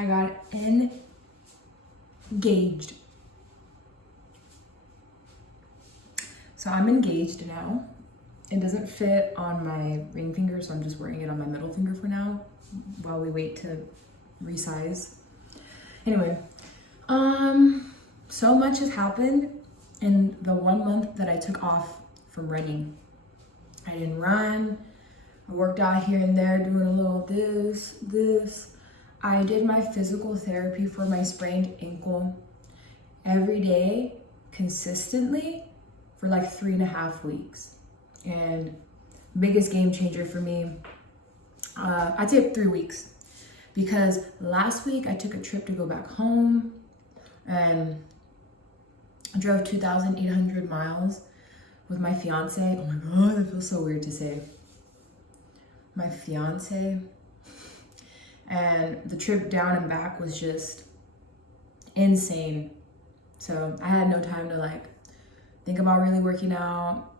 I got engaged. So I'm engaged now. It doesn't fit on my ring finger, so I'm just wearing it on my middle finger for now while we wait to resize. Anyway, so much has happened in the 1 month that I took off from running. I didn't run. I worked out here and there doing a little this. I did my physical therapy for my sprained ankle every day consistently for like 3.5 weeks. And biggest game changer for me, I'd say 3 weeks, because last week I took a trip to go back home and I drove 2,800 miles with my fiance. Oh my God, that feels so weird to say. My fiance. And the trip down and back was just insane. So I had no time to like think about really working out.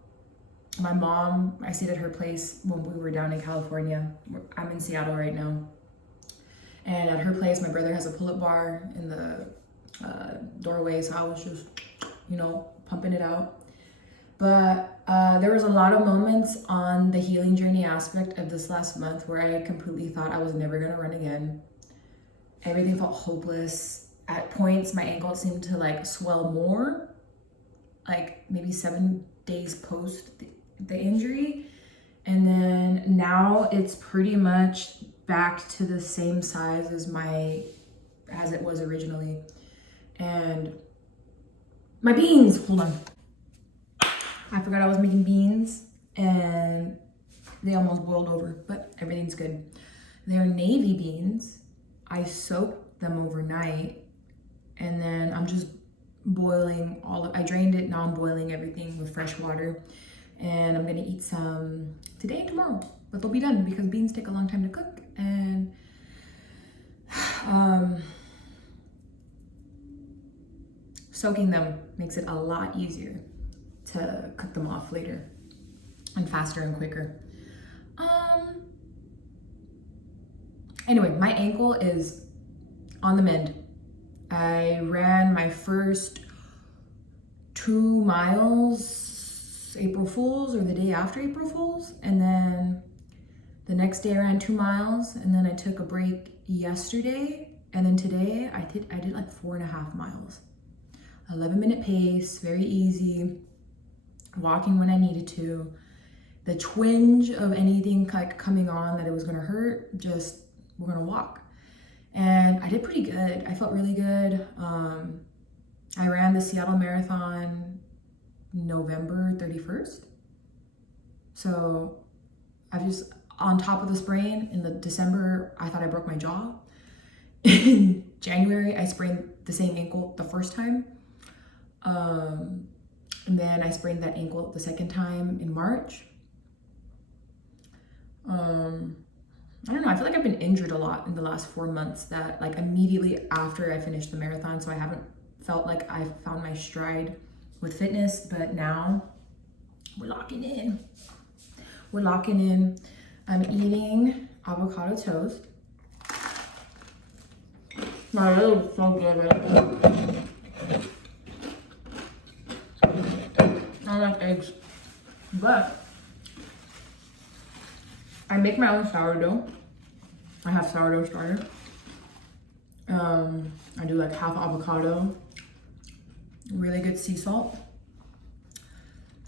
My mom, I stayed at her place when we were down in California. I'm in Seattle right now. And at her place, my brother has a pull-up bar in the doorway. So I was just, pumping it out. But there was a lot of moments on the healing journey aspect of this last month where I completely thought I was never gonna run again. Everything felt hopeless. At points, my ankle seemed to like swell more, like maybe 7 days post the injury. And then now it's pretty much back to the same size as it was originally. And my beans, hold on. I forgot I was making beans and they almost boiled over, but everything's good. They're navy beans. I soaked them overnight and then I'm just boiling I drained it, now I'm boiling everything with fresh water. And I'm gonna eat some today and tomorrow, but they'll be done because beans take a long time to cook. And soaking them makes it a lot easier to cook them off later and faster and quicker. Anyway, my ankle is on the mend. I ran my first 2 miles April Fools or the day after April Fools, and then the next day I ran 2 miles, and then I took a break yesterday, and then today I did like 4.5 miles. 11-minute pace, very easy, walking when I needed to. The twinge of anything like coming on that it was gonna hurt, just we're gonna walk. And I did pretty good. I felt really good. I ran the Seattle Marathon November 31st. So I've just, on top of the sprain, in the December, I thought I broke my jaw. In January, I sprained the same ankle the first time. And then I sprained that ankle the second time in March. I don't know, I feel like I've been injured a lot in the last 4 months, that like immediately after I finished the marathon, so I haven't felt like I found my stride with fitness, but now we're locking in. I'm eating avocado toast. My looks so good right now. I like eggs, but I make my own sourdough. I have sourdough starter. I do like half avocado, really good sea salt,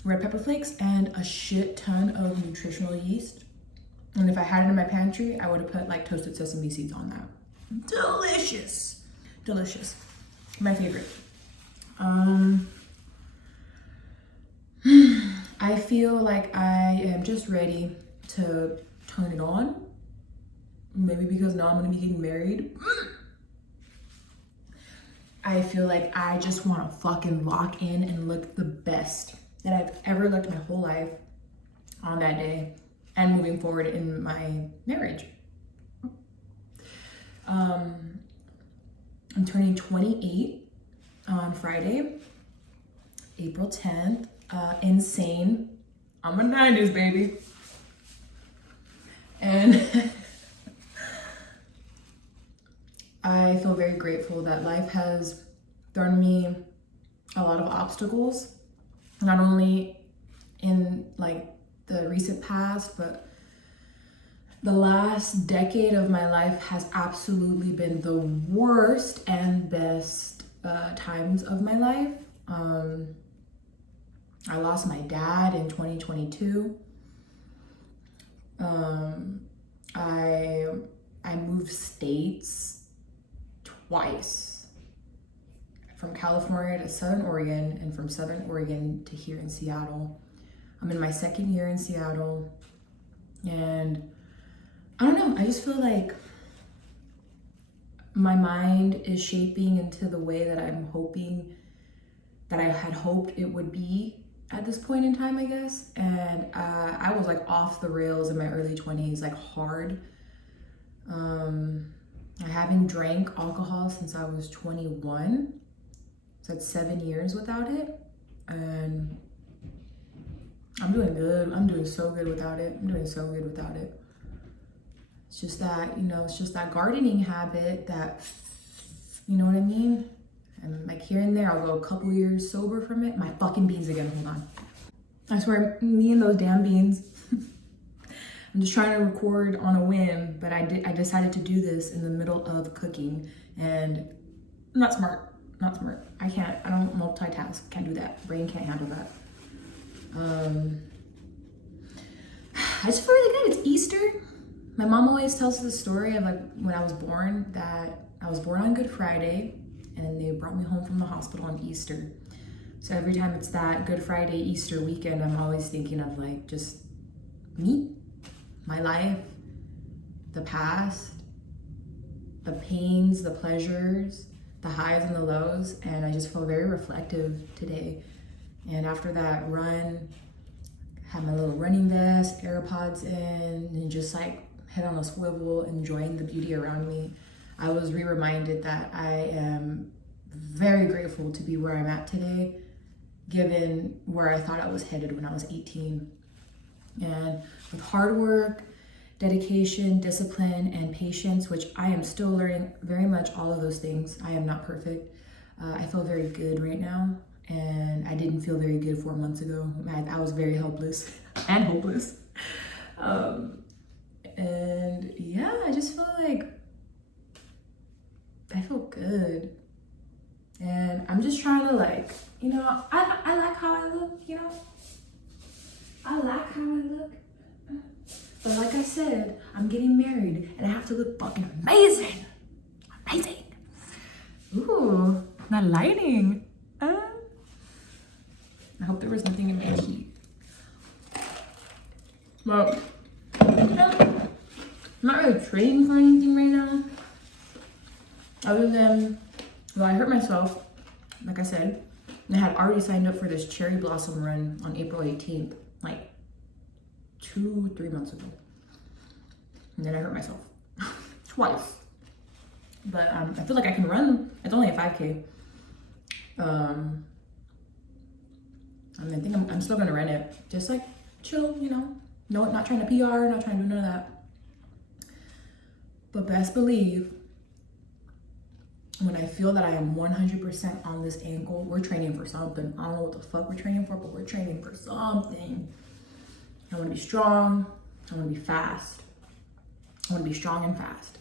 red pepper flakes, and a shit ton of nutritional yeast. And if I had it in my pantry, I would have put like toasted sesame seeds on that. Delicious. My favorite. I feel like I am just ready to turn it on. Maybe because now I'm gonna be getting married. I feel like I just wanna fucking lock in and look the best that I've ever looked my whole life on that day and moving forward in my marriage. I'm turning 28 on Friday, April 10th. Insane. I'm a 90s baby. And I feel very grateful that life has thrown me a lot of obstacles, not only in like the recent past, but the last decade of my life has absolutely been the worst and best times of my life. I lost my dad in 2022. I moved states twice, from California to Southern Oregon and from Southern Oregon to here in Seattle. I'm in my second year in Seattle, and I don't know, I just feel like my mind is shaping into the way that I'm hoping, that I had hoped it would be at this point in time, I guess. And I was like off the rails in my early 20s, like hard. I haven't drank alcohol since I was 21. So that's 7 years without it. And I'm doing good. I'm doing so good without it. I'm doing so good without it. It's just that, you know, it's just that gardening habit that, you know what I mean? And like here and there, I'll go a couple years sober from it. My fucking beans again, hold on. I swear, me and those damn beans. I'm just trying to record on a whim, but I decided to do this in the middle of cooking, and not smart. I don't multitask, can't do that. Brain can't handle that. I just feel really good. It's Easter. My mom always tells the story of like when I was born, that I was born on Good Friday and they brought me home from the hospital on Easter. So every time it's that Good Friday, Easter weekend, I'm always thinking of like just me, my life, the past, the pains, the pleasures, the highs and the lows, and I just feel very reflective today. And after that run, had my little running vest, AirPods in, and just like head on a swivel, enjoying the beauty around me. I was reminded that I am very grateful to be where I'm at today, given where I thought I was headed when I was 18. And with hard work, dedication, discipline, and patience, which I am still learning very much all of those things. I am not perfect. I feel very good right now, and I didn't feel very good 4 months ago. I was very helpless and hopeless. And yeah, I just feel like I feel good. And I'm just trying to like, you know, I like how I look, you know? I like how I look. But like I said, I'm getting married and I have to look fucking amazing. Amazing. Ooh, that lighting. I hope there was nothing in my heat. Well, I'm not really training for anything right now. Other than, well, I hurt myself, like I said, and I had already signed up for this cherry blossom run on April 18th, like 2-3 months ago. And then I hurt myself twice. But I feel like I can run. It's only a 5K. I think I'm still gonna run it. Just like chill, you know. No, not trying to PR, not trying to do none of that. But best believe, when I feel that I am 100% on this ankle, we're training for something. I don't know what the fuck we're training for, but we're training for something. I wanna be strong, I wanna be fast. I wanna be strong and fast.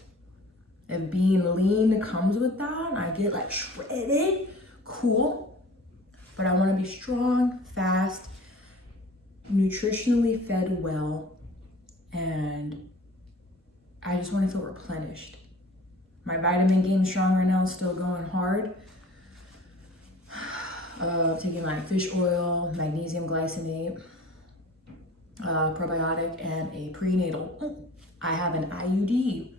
If being lean comes with that, and I get like shredded, cool. But I wanna be strong, fast, nutritionally fed well, and I just wanna feel replenished. My vitamin game strong right now is still going hard. Taking like fish oil, magnesium glycinate, probiotic, and a prenatal. I have an IUD,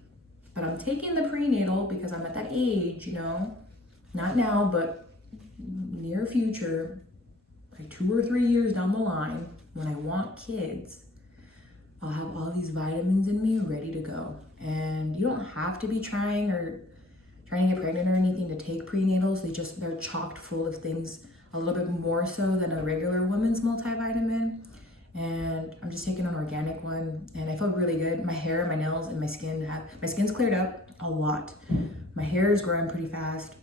but I'm taking the prenatal because I'm at that age, you know, not now, but near future, like 2 or 3 years down the line, when I want kids, I'll have all these vitamins in me ready to go. And you don't have to be trying to get pregnant or anything to take prenatals. They're chocked full of things a little bit more so than a regular woman's multivitamin. And I'm just taking an organic one, and I feel really good. My hair, my nails, and my skin's cleared up a lot. My hair is growing pretty fast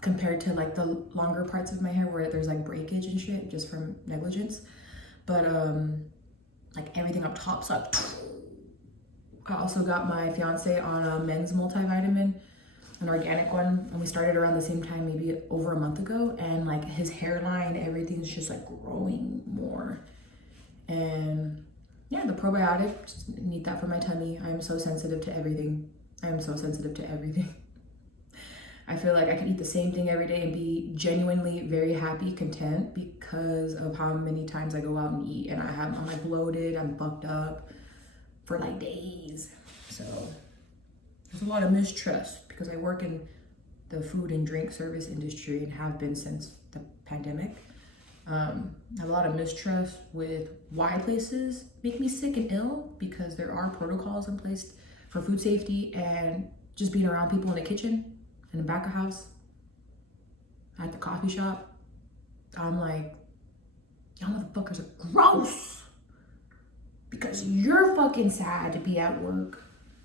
compared to like the longer parts of my hair where there's like breakage and shit just from negligence. But like everything up top's up. I also got my fiance on a men's multivitamin, an organic one, and we started around the same time, maybe over a month ago, and like his hairline, everything's just like growing more. And yeah, the probiotics, need that for my tummy. I'm so sensitive to everything. I'm so sensitive to everything. I feel like I could eat the same thing every day and be genuinely very happy, content, because of how many times I go out and eat, and I'm like bloated, I'm fucked up for like days. So there's a lot of mistrust because I work in the food and drink service industry and have been since the pandemic. I have a lot of mistrust with why places make me sick and ill, because there are protocols in place for food safety, and just being around people in the kitchen, in the back of house, at the coffee shop, I'm like, y'all motherfuckers are gross. Because you're fucking sad to be at work.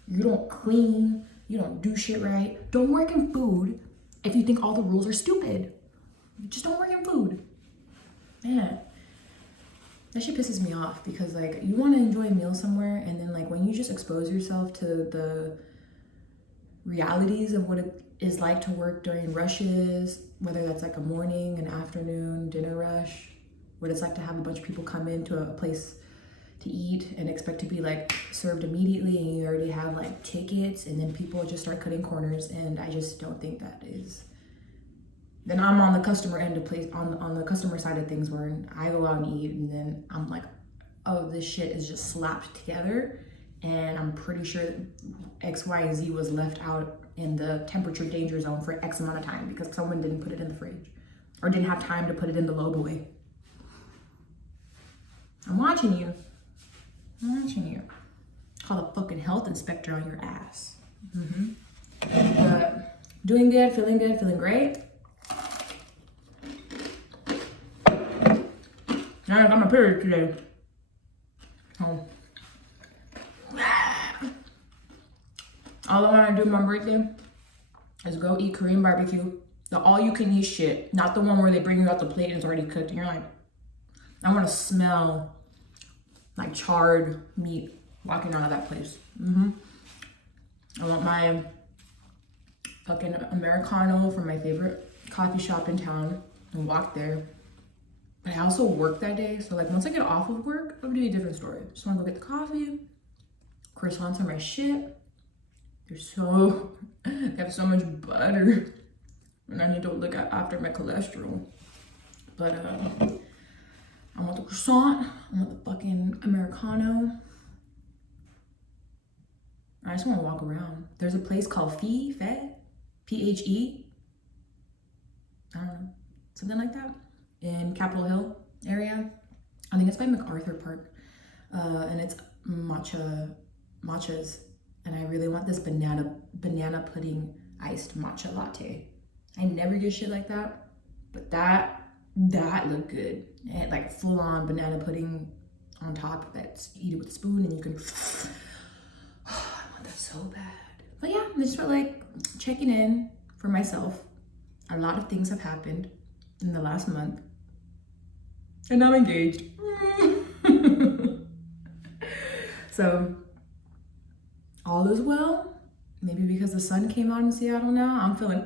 You don't clean, you don't do shit right. Don't work in food if you think all the rules are stupid. You just don't work in food. Man, that shit pisses me off, because like you want to enjoy a meal somewhere, and then like when you just expose yourself to the realities of what it is like to work during rushes, whether that's like a morning, an afternoon, dinner rush, what it's like to have a bunch of people come into a place to eat and expect to be like served immediately, and you already have like tickets, and then people just start cutting corners, and I just don't think that is. Then I'm on the customer end of place, on the customer side of things, where I go out and eat, and then I'm like, oh, this shit is just slapped together, and I'm pretty sure X, Y, and Z was left out in the temperature danger zone for X amount of time because someone didn't put it in the fridge or didn't have time to put it in the low boy. I'm watching you. I'm watching you. Call the fucking health inspector on your ass. But doing good, feeling great. Now I got my period today. Oh. All I want to do on my birthday is go eat Korean barbecue. The all-you-can-eat shit. Not the one where they bring you out the plate and it's already cooked. And you're like, I want to smell like charred meat walking out of that place. I want my fucking Americano from my favorite coffee shop in town and walk there. But I also work that day, so like once I get off of work, it'll be a different story. Just want to go get the coffee. Croissants are my shit. They have so much butter, and I need to look after my cholesterol. But I want the croissant. I want the fucking Americano. I just want to walk around. There's a place called Phe, P-H-E. I don't know, something like that, in Capitol Hill area. I think it's by MacArthur Park, and it's matchas, and I really want this banana pudding iced matcha latte. I never get shit like that, but that looked good. And like full on banana pudding on top that's eat it with a spoon, and you can. I want that so bad. But yeah, I just felt like checking in for myself. A lot of things have happened in the last month, and I'm engaged. So all is well. Maybe because the sun came out in Seattle now, I'm feeling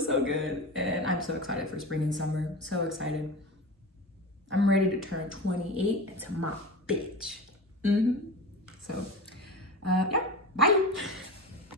so good. And I'm so excited for spring and summer. So excited. I'm ready to turn 28 into my bitch. So, yeah, bye.